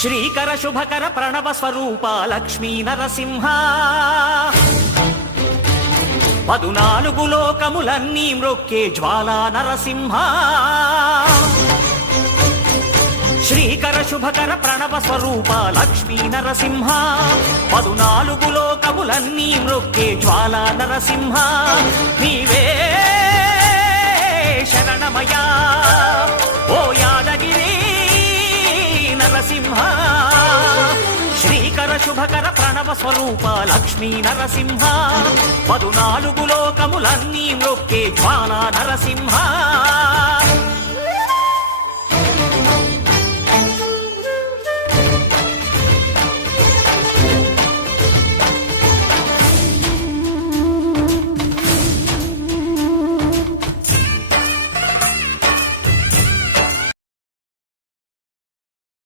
శ్రీకర శుభకర ప్రణవ స్వరూప లక్ష్మీ నరసింహ 14 లోకములన్నీ మ్రొక్కే జ్వాలా నరసింహ శ్రీకర శుభకర ప్రణవ స్వరూప లక్ష్మీ నరసింహ 14 లోకములన్నీ మ్రొక్కే జ్వాలా నరసింహ నీవే శరణమయా ఓ యాదగిరి నరసింహ శ్రీకర శుభకర ప్రణవ స్వరూప లక్ష్మీ నరసింహ 14 లోకములన్నీ మ్రొక్కే జ్వాలా నరసింహ